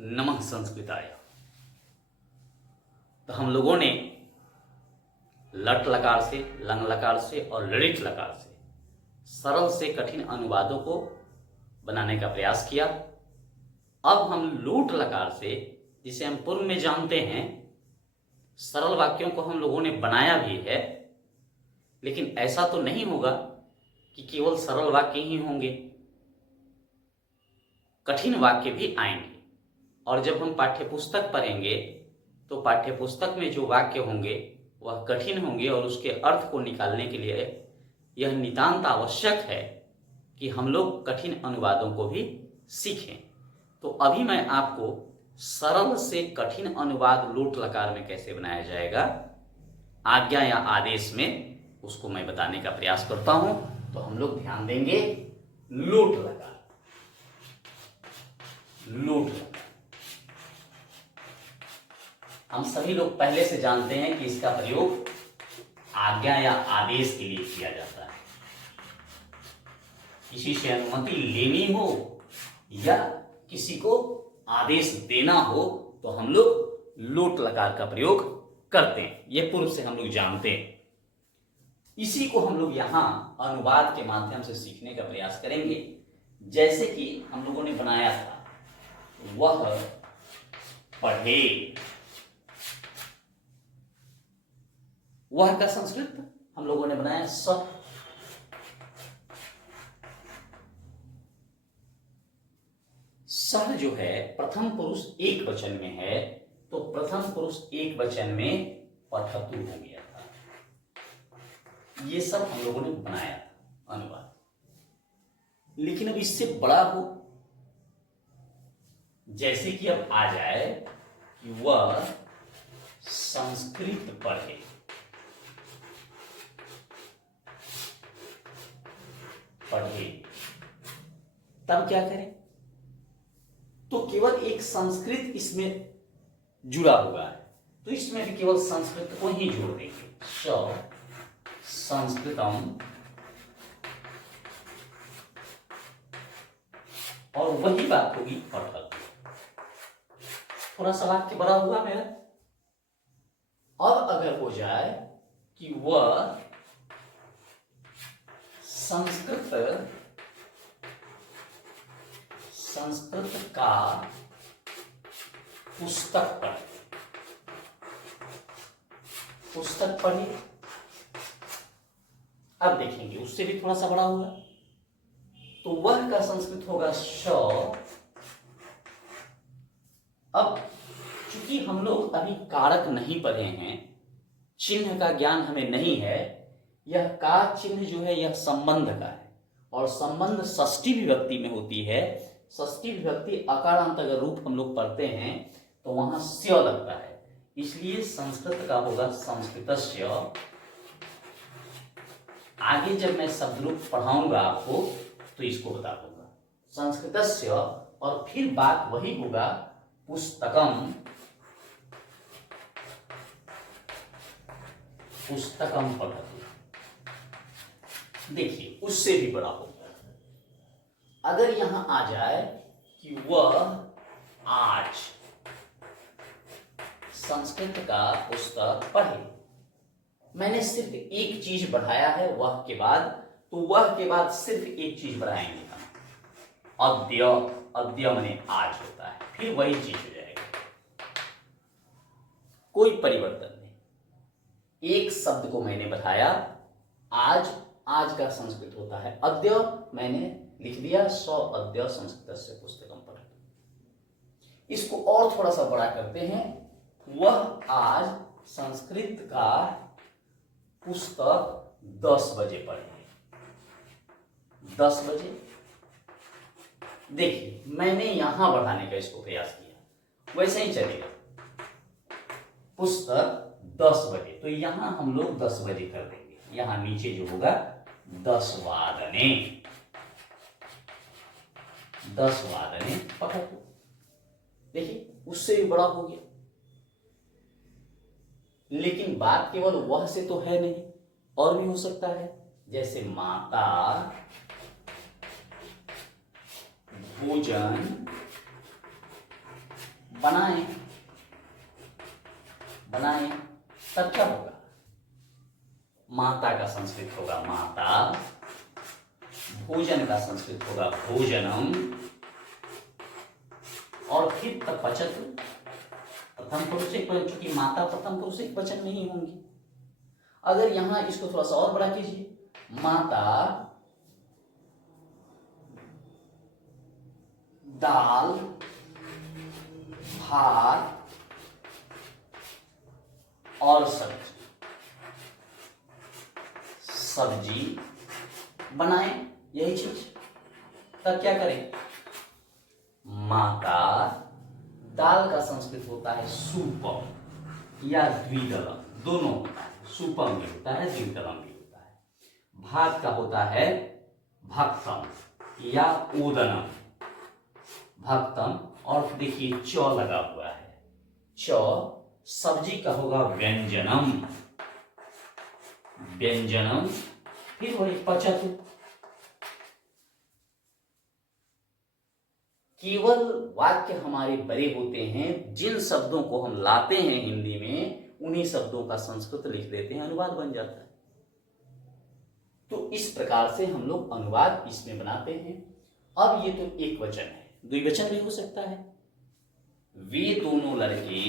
नमः संस्कृताय। तो हम लोगों ने लट लकार से, लंग लकार से और ललित लकार से सरल से कठिन अनुवादों को बनाने का प्रयास किया। अब हम लूट लकार से, जिसे हम पूर्व में जानते हैं, सरल वाक्यों को हम लोगों ने बनाया भी है, लेकिन ऐसा तो नहीं होगा कि केवल सरल वाक्य ही होंगे, कठिन वाक्य भी आएंगे। और जब हम पाठ्यपुस्तक पढ़ेंगे तो पाठ्यपुस्तक में जो वाक्य होंगे वह कठिन होंगे, और उसके अर्थ को निकालने के लिए यह नितांत आवश्यक है कि हम लोग कठिन अनुवादों को भी सीखें। तो अभी मैं आपको सरल से कठिन अनुवाद लूट लकार में कैसे बनाया जाएगा, आज्ञा या आदेश में, उसको मैं बताने का प्रयास करता हूं। तो हम लोग ध्यान देंगे लूट लकार। लूट लकार हम सभी लोग पहले से जानते हैं कि इसका प्रयोग आज्ञा या आदेश के लिए किया जाता है। किसी से अनुमति लेनी हो या किसी को आदेश देना हो तो हम लोग लूट लकार का प्रयोग करते हैं। यह पूर्व से हम लोग जानते हैं। इसी को हम लोग यहां अनुवाद के माध्यम से सीखने का प्रयास करेंगे। जैसे कि हम लोगों ने बनाया था, वह पढ़े। वह का संस्कृत हम लोगों ने बनाया स। सह जो है प्रथम पुरुष एक वचन में है, तो प्रथम पुरुष एक वचन में पठतु हो गया था। ये सब हम लोगों ने बनाया था अनुवाद। लेकिन अब इससे बड़ा हो, जैसे कि अब आ जाए कि वह संस्कृत पढ़े। पढ़े तब क्या करें? तो केवल एक संस्कृत इसमें जुड़ा हुआ है, तो इसमें भी केवल संस्कृत को ही जोड़ देंगे। संस्कृतम, और वही बात होगी पठतु। थोड़ा सा वाक्य बड़ा हुआ मेरा। अब अगर हो जाए कि वह संस्कृत का पुस्तक पढ़े। पुस्तक पढ़े, अब देखेंगे उससे भी थोड़ा सा बड़ा होगा, तो वह का संस्कृत होगा श। अब चूंकि हम लोग अभी कारक नहीं पढ़े हैं, चिन्ह का ज्ञान हमें नहीं है, यह का चिन्ह जो है यह संबंध का है, और संबंध षष्ठी विभक्ति में होती है। षष्ठी विभक्ति अकारांत अगर रूप हम लोग पढ़ते हैं तो वहां स्य लगता है, इसलिए संस्कृत का होगा संस्कृतस्य। आगे जब मैं शब्द रूप पढ़ाऊंगा आपको तो इसको बता दूंगा संस्कृतस्य, और फिर बात वही होगा पुस्तकम। पुस्तकम पढ़ते, देखिए उससे भी बड़ा होगा। अगर यहां आ जाए कि वह आज संस्कृत का पुस्तक पढ़े, मैंने सिर्फ एक चीज बढ़ाया है वह के बाद, तो वह के बाद सिर्फ एक चीज बढ़ाएंगे हम, अद्य। अद्य माने आज होता है, फिर वही चीज हो जाएगा, कोई परिवर्तन नहीं। एक शब्द को मैंने बढ़ाया, आज। आज का संस्कृत होता है अद्य, मैंने लिख दिया सो अद्य संस्कृत से पुस्तकम पढ़े। इसको और थोड़ा सा बड़ा करते हैं, वह आज संस्कृत का पुस्तक 10 बजे पढ़े। 10 बजे, देखिए मैंने यहां बढ़ाने का इसको प्रयास किया, वैसे ही चलेगा। पुस्तक 10 बजे, तो यहां हम लोग 10 बजे कर देंगे। यहां नीचे जो होगा 10 वादने। 10 वादने पठतु। देखिए उससे भी बड़ा हो गया, लेकिन बात केवल वह से तो है नहीं, और भी हो सकता है। जैसे माता भोजन बनाएं, बनाएं, तब क्या होगा? माता का संस्कृत होगा माता, भोजन का संस्कृत होगा भोजनम, और फिर तब पचत प्रथम पुरुष एक वचन, चूंकि माता प्रथम पुरुष एक वचन में ही होंगी। अगर यहां इसको थोड़ा सा और बड़ा कीजिए, माता दाल भात और सब्जी बनाए, यही चीज, तब क्या करें? माता, दाल का संस्कृत होता है सूपम या द्विदलम, दोनों होता है, सूपम भी होता है द्विदलम भी होता है। भात का होता है भक्तम या ओदनम, भक्तम, और देखिए चौ लगा हुआ है, चौ। सब्जी का होगा व्यंजनम, व्यंजनम, फिर वही पचत। केवल वाक्य हमारे बड़े होते हैं, जिन शब्दों को हम लाते हैं हिंदी में, उन्हीं शब्दों का संस्कृत लिख देते हैं, अनुवाद बन जाता है। तो इस प्रकार से हम लोग अनुवाद इसमें बनाते हैं। अब ये तो एक वचन है, द्विवचन भी हो सकता है। वे दोनों लड़के,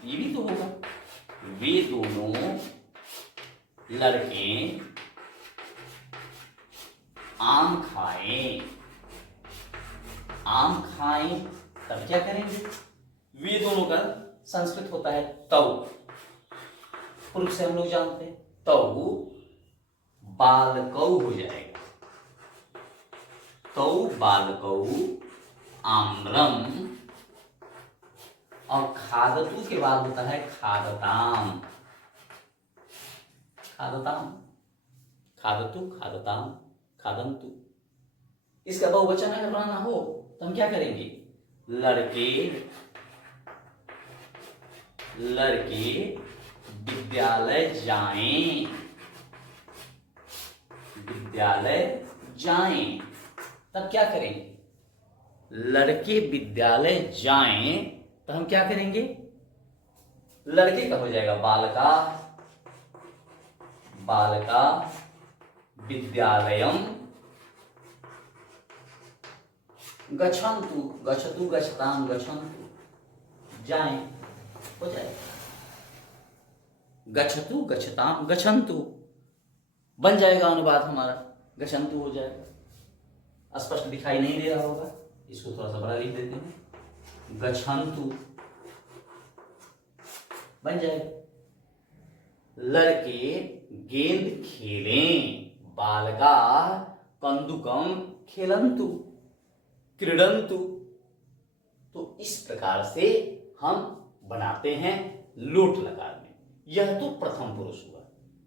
ये भी तो होगा, वे दोनों लड़के आम खाएं, आम खाएं, तब क्या करेंगे? वे दोनों का संस्कृत होता है तौ, पुरुष से हम लोग जानते हैं, तौ बालकौ हो जाएगा, तौ बालकौ आम्रम, और खादतु के बाद होता है खादताम, खादताम, खादतु खादताम खादंतु। इसका बहुवचन अगर बनाना हो तो हम क्या करेंगे? लड़के, लड़के विद्यालय जाएं, विद्यालय जाएं, तब क्या करेंगे? लड़के विद्यालय जाएं, तो हम क्या करेंगे? लड़के का हो जाएगा बालका, बालका विद्यालयम गच्छन्तु, गच्छतु गच्छताम गच्छन्तु, जाएं, हो जाएगा। गच्छतु गच्छताम गच्छन्तु बन जाएगा अनुवाद हमारा, गच्छन्तु हो जाएगा। स्पष्ट दिखाई नहीं दे रहा होगा, इसको थोड़ा सा बड़ा लिख देते हैं, गच्छन्तु बन जाएगा। लड़के गेंद खेलें, बालका कंदुकम खेलंतु क्रीडंतु। तो इस प्रकार से हम बनाते हैं लोट लकार में। यह तो प्रथम पुरुष हुआ,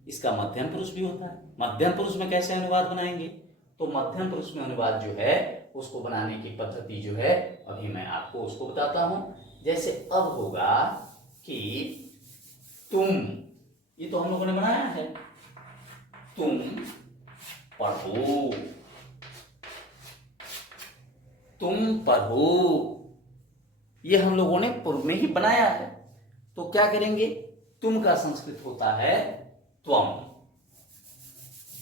इसका मध्यम पुरुष भी होता है। मध्यम पुरुष में कैसे अनुवाद बनाएंगे? तो मध्यम पुरुष में अनुवाद जो है उसको बनाने की पद्धति जो है अभी मैं आपको उसको बताता हूं। जैसे अब होगा कि तुम, ये तो हम लोगों ने बनाया है, तुम पढ़ो, तुम पढ़ो, ये हम लोगों ने पूर्व में ही बनाया है। तो क्या करेंगे? तुम का संस्कृत होता है त्वम,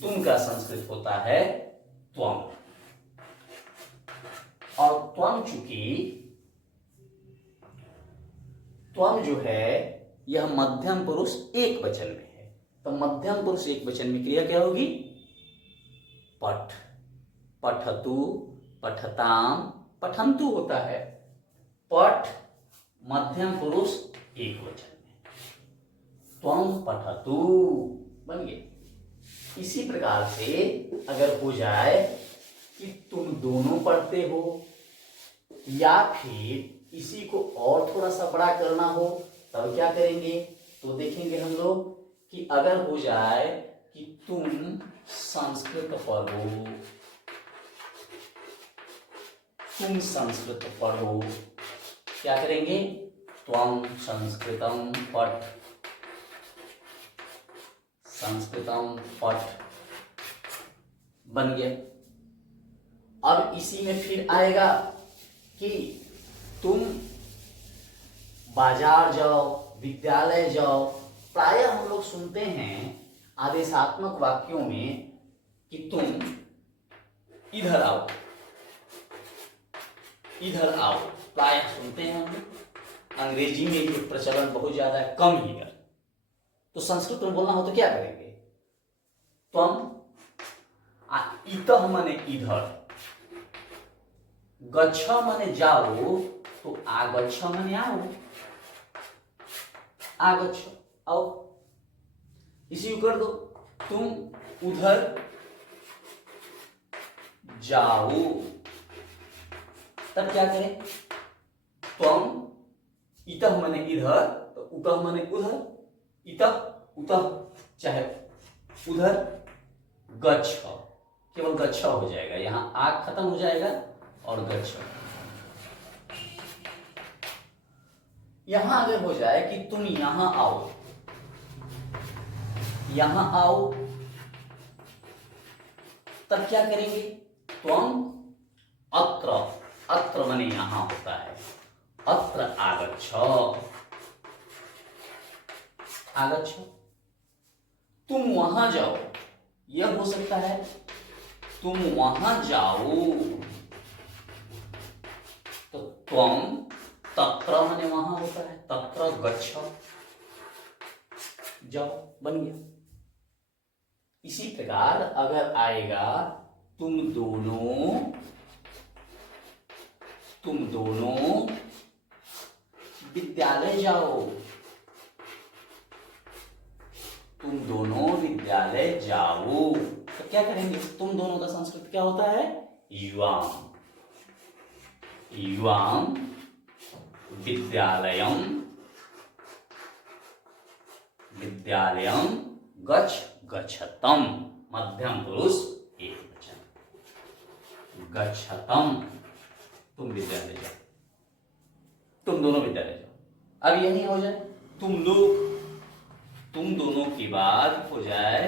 तुम का संस्कृत होता है त्वम, और त्वम चूंकि त्वम जो है यह मध्यम पुरुष एक वचन में है, तो मध्यम पुरुष एक वचन में क्रिया क्या होगी? पठ, पठतु पठताम पठंतु होता है। पठ मध्यम पुरुष एक वचन में, त्वम पठतु बन गया। इसी प्रकार से अगर हो जाए कि तुम दोनों पढ़ते हो, या फिर इसी को और थोड़ा सा बड़ा करना हो, तब क्या करेंगे? तो देखेंगे हम लोग कि अगर हो जाए कि तुम संस्कृत पढ़ो, तुम संस्कृत पढ़ो, क्या करेंगे? त्वम संस्कृतम पठ, संस्कृतम पठ बन गया। अब इसी में फिर आएगा कि तुम बाजार जाओ, विद्यालय जाओ। प्रायः हम लोग सुनते हैं आदेशात्मक वाक्यों में कि तुम इधर आओ, इधर आओ। प्रायः सुनते हैं हम लोग। अंग्रेजी में ये प्रचलन बहुत ज्यादा है, कम हियर। तो संस्कृत में बोलना हो तो क्या करेंगे? त्वम, इतः माने इधर, गच्छ माने जाओ, तो आगच्छ माने आओ, आगच्छ आओ। इसी को कर दो, तुम उधर जाओ, तब क्या करें? त्वम, इतः माने इधर, तो उतः माने उधर, इतः उतः चाहे उधर, गच्छ, केवल गच्छ हो जाएगा, यहां आग खत्म हो जाएगा और गच्छ। यहां अगर हो जाए कि तुम यहां आओ, यहां आओ, तब क्या करेंगे? त्वम अत्र, अत्र माने यहां होता है, अत्र आगच्छ, आगच्छ। तुम वहां जाओ, यह हो सकता है तुम वहां जाओ, तो त्वम तत्र माने वहां होता है, तत्र गच्छ, जाओ, बन गया। इसी प्रकार अगर आएगा तुम दोनों विद्यालय जाओ, तुम दोनों विद्यालय जाओ, तो क्या करेंगे? तुम दोनों का संस्कृत क्या होता है? युवाम, युवाम विद्यालयम, विद्यालयम गच्छ, गच्छतम, मध्यम पुरुष एक वचन, गच्छतम, तुम विद्यालय जाओ, तुम दोनों विद्यालय जाओ। अब यही हो जाए तुम लोग, तुम दोनों की बात हो जाए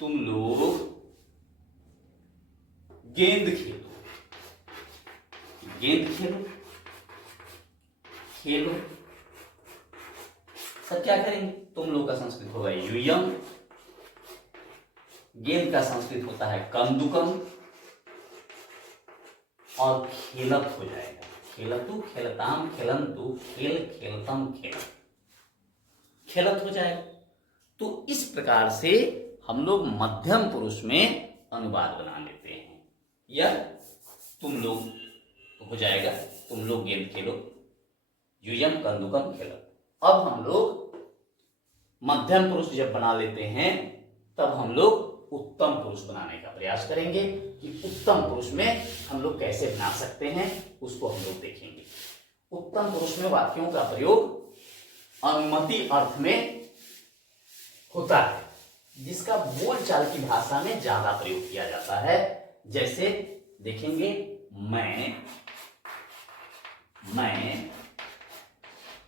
तुम लोग गेंद खेलो, गेंद खेलो, खेलो, सब क्या करेंगे? तुम लोग का संस्कृत होगा यूयम, गेंद का संस्कृत होता है कंदुकम, और खेलत हो जाएगा खेलतु, खेलताम, खेलंतु, खेल, खेलतम, खेल, खेलत हो जाएगा। तो इस प्रकार से हम लोग मध्यम पुरुष में अनुवाद बना लेते हैं। या तुम लोग हो जाएगा तुम लोग गेंद खेलो, युयम कंदुकम खेलत। अब हम लोग मध्यम पुरुष जब बना लेते हैं तब हम लोग उत्तम पुरुष बनाने का प्रयास करेंगे कि उत्तम पुरुष में हम लोग कैसे बना सकते हैं, उसको हम लोग देखेंगे। उत्तम पुरुष में वाक्यों का प्रयोग अनुमति अर्थ में होता है, जिसका बोलचाल की भाषा में ज्यादा प्रयोग किया जाता है। जैसे देखेंगे, मैं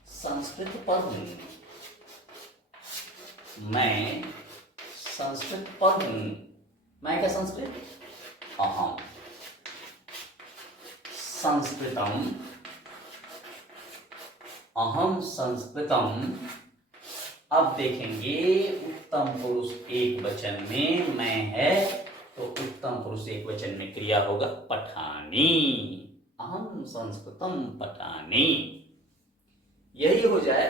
संस्कृत पढ़ हूं, मैं संस्कृत पढ़ हूं, मैं क्या संस्कृत? अहम संस्कृतम, अहम संस्कृतम। अब देखेंगे उत्तम पुरुष एक वचन में मैं है, तो उत्तम पुरुष एक वचन में क्रिया होगा पठानी, अहम संस्कृतम पठानी। यही हो जाए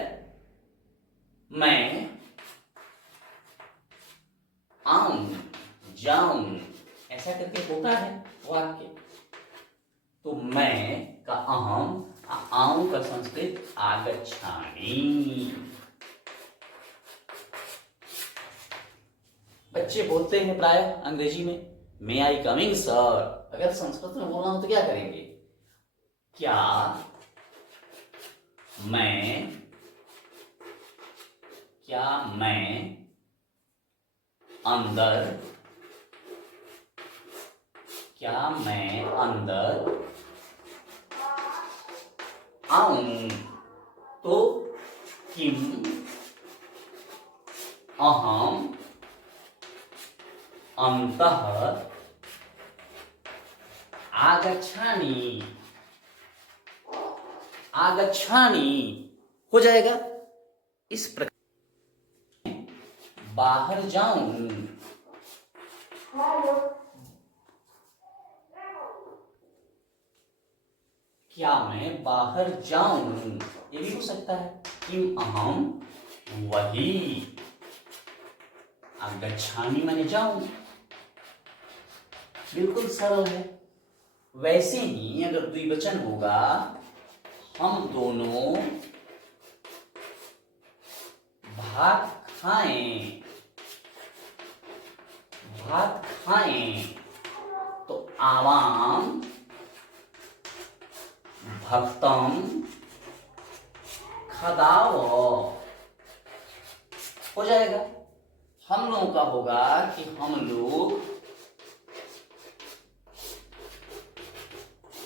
मैं आऊं, जाऊं, ऐसा करके होता है वाक्य। तो मैं का अहम, आऊं का संस्कृत आगच्छामि। बच्चे बोलते हैं प्राय अंग्रेजी में मे आई कमिंग सर। अगर संस्कृत में बोलना हो तो क्या करेंगे? क्या मैं अंदर, क्या मैं अंदर आऊं? तो किम अहम अंतः आगच्छामि, आगच्छामि। हो जाएगा इस प्रकार। बाहर जाऊं, क्या मैं बाहर जाऊं, ये भी हो सकता है। किम अहम वही, गच्छामि माने जाऊं, बिल्कुल सरल है। वैसे ही अगर द्विवचन होगा, हम दोनों भात खाएं, भात खाएं, तो आवाम भक्तम खदाव हो जाएगा। हम लोगों का होगा कि हम लोग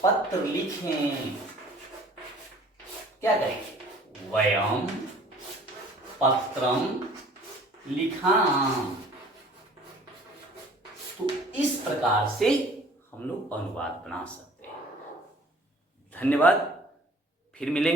पत्र लिखें, क्या करेंगे, वयम पत्रम लिखाम। तो इस प्रकार से हम लोग अनुवाद बना सकते हैं। धन्यवाद, फिर मिलेंगे।